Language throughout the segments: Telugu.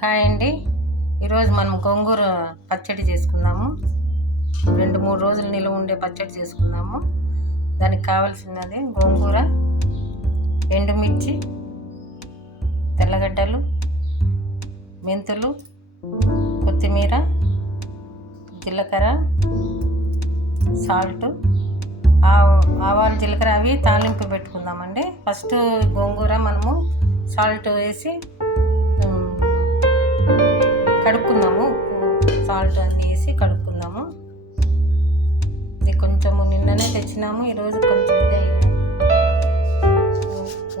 హాయ్ అండి. ఈరోజు మనం గోంగూర పచ్చడి చేసుకుందాము. 2-3 రోజులు నిల్వ ఉండే పచ్చడి చేసుకుందాము. దానికి కావాల్సినది గోంగూర, ఎండుమిర్చి, తెల్లగడ్డలు, మెంతులు, కొత్తిమీర, జీలకర్ర, సాల్ట్, ఆవాలు, జీలకర్ర అవి తాలింపు పెట్టుకుందామండి. ఫస్ట్ గోంగూర మనము సాల్ట్ వేసి కడుక్కుందాము. ఉప్పు, సాల్ట్ అన్నీ వేసి కడుక్కుందాము. ఇది కొంచెము నిన్ననే తెచ్చినాము, ఈరోజు కొంచెం ఇదే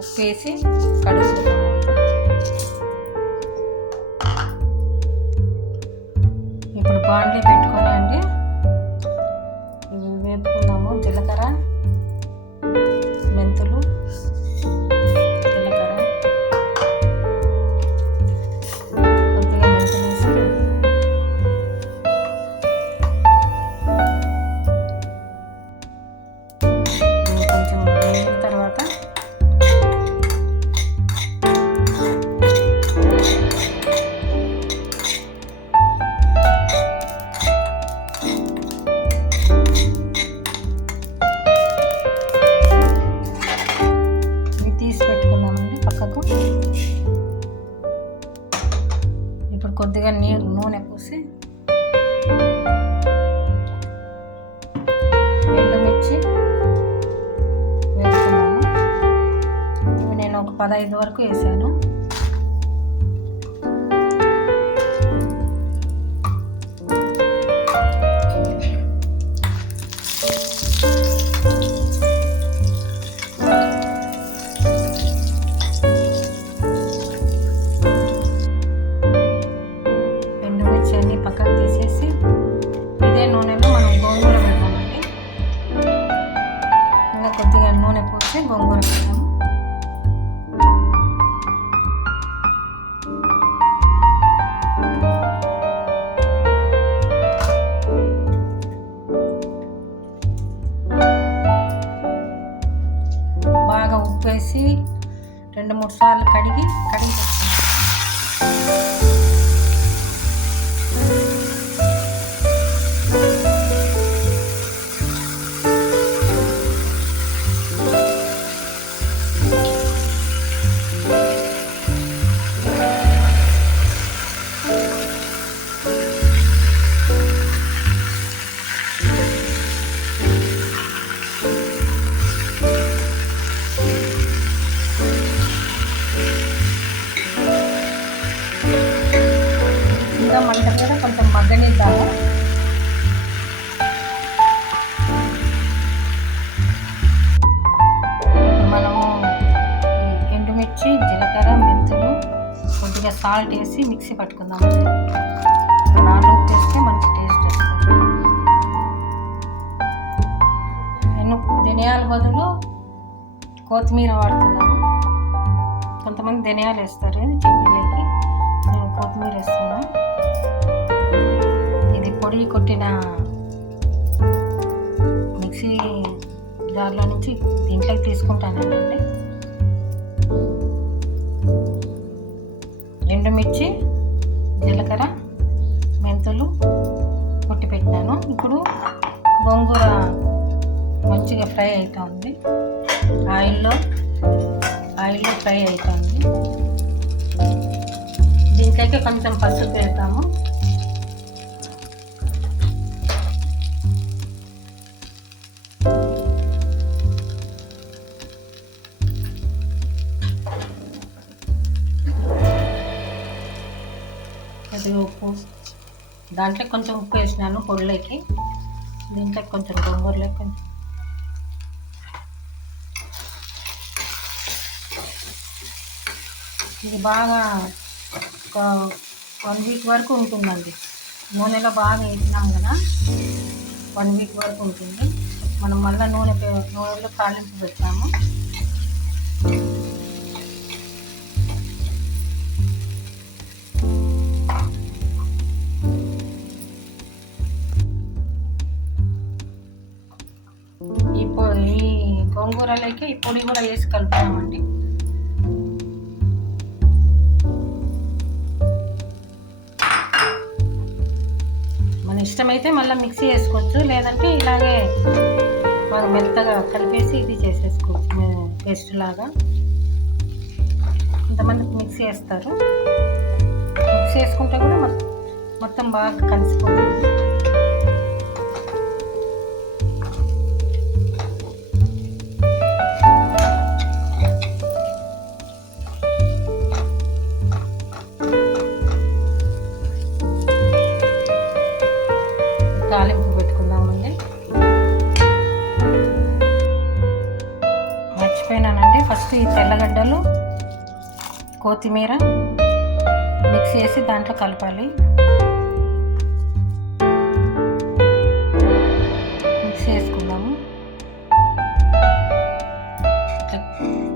ఉప్పు వేసి కడుక్కుందాము. ఇప్పుడు బాండ్లీ పెట్టుకోవాలండి. ఇవి వేపుకుందాము. జీలకర్ర, మెంతులు, కొద్దిగా నూనె పోసి ఎండుమిర్చి వేసుకున్నాము. ఇవి నేను ఒక 15 వరకు వేసాను. పక్కకు తీసేసి ఇదే నూనెలో మనం గోంగూర పెడదామండి. ఇంకా కొద్దిగా నూనె పోసి గోంగూర పెడదాము. బాగా ఉప్పు వేసి 2-3 సార్లు కడిగి మంట మీద కొంచెం మగ్గనిద్దాము. మనము ఎండుమిర్చి, జీలకర్ర, మెంతులు, కొద్దిగా సాల్ట్ వేసి మిక్సీ పట్టుకుందాము. నాలుగు వేస్తే మంచి టేస్ట్ వస్తుంది. నేను ధనియాల బదులు కొత్తిమీర వాడుతున్నాను. కొంతమంది ధనియాలు వేస్తారు చట్నీలోకి, నేను కొత్తిమీర వేస్తున్నా. ఇది పొడి కొట్టిన మిక్సీ జార్లో నుంచి దీంట్లోకి తీసుకుంటానండి. ఎండుమిర్చి, జీలకర్ర, మెంతులు కొట్టి పెట్టినాను. ఇప్పుడు గోంగూర మంచిగా ఫ్రై అవుతుంది. ఆయిల్లో ఫ్రై అవుతుంది. దీంట్లోకి కొంచెం పసుపు వేస్తాము. కొద్దిగా ఉప్పు, దాంట్లో కొంచెం ఉప్పు వేసినాను పొడిలోకి. దీంట్లో కొంచెం గోంగూరలోకి కొంచెం ఇది బాగా 1 వీక్ వరకు ఉంటుందండి. నూనెలో బాగా వేసినాం కదా, 1 వీక్ వరకు ఉంటుంది. మనం మళ్ళీ నూనెలో తాలింపు పెట్టాము. ఈ గోంగూరలోకి ఈ పొడి కూడా వేసి కలుపుతామండి. ఇష్టమైతే మళ్ళీ మిక్సీ వేసుకోవచ్చు, లేదంటే ఇలాగే బాగా మెత్తగా కలిపేసి ఇది చేసేసుకోవచ్చు పేస్ట్ లాగా. కొంతమంది మిక్సీ వేస్తారు, మిక్సీ వేసుకుంటే కూడా మొత్తం బాగా కలిసిపోతుంది. తాలింపు పెట్టుకుందామండి. మర్చిపోయినానండి, ఫస్ట్ ఈ తెల్లగడ్డలు కొత్తిమీర మిక్సీ వేసి దాంట్లో కలపాలి. మిక్సీ వేసుకుందాము.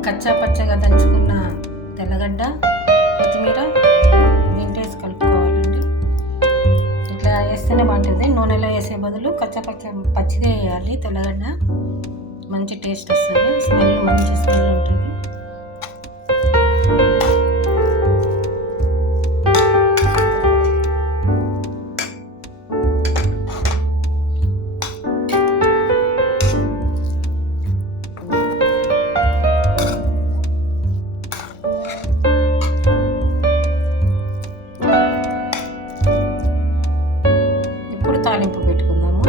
కచ్చా పచ్చగా దంచుకున్న తెల్లగడ్డ కొత్తిమీర దీంట్లో వేసి కలుపుకోవాలండి. ఇట్లా వేస్తేనే బాగుంటుంది. నూనెలో వేసే బదులు పచ్చిదే వేయాలి. తెల్లగడ్డ మంచి టేస్ట్ వస్తుంది, మంచి స్మెల్ ఉంటుంది. తాలింపు పెట్టుకుందాము.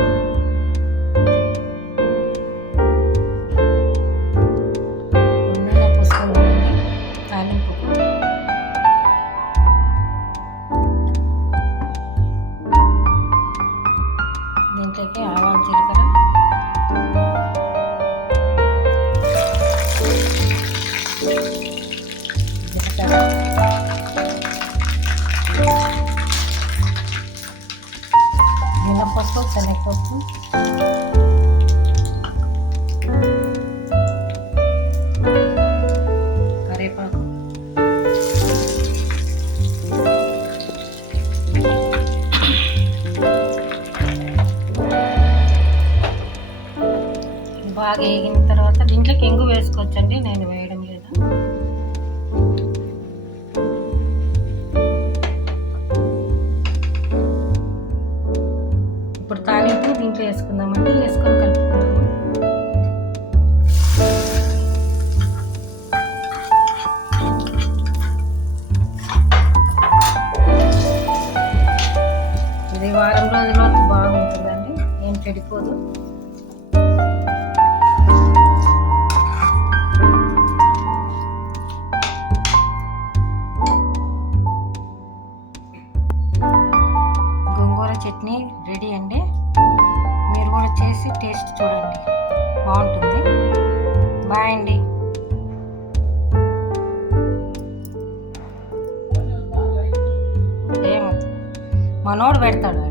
నూనె పోసుకుందామండి. తాలింపు దీంట్లోకి ఆవాలు, జీలకర్ర, మినపప్పు, శనగపప్పు, కరివేపాకు, బాగా వేగిన తర్వాత దీంట్లోకి ఎంగు వేసుకోవచ్చండి, నేను వేయడం లేదు. ఇప్పుడు తాలింపు దీంట్లో వేసుకుందామండి. వేసుకొని కలుపుకుందాము. ఇది వారం రోజుల వరకు బాగుంటుందండి, ఏం చెడిపోదు. గోంగూర చట్నీ రెడీ అండి. మీరు కూడా చేసి టేస్ట్ చూడండి, బాగుంటుంది. బాయ్ అండి. ఏమో మనోడు పెడతాడు.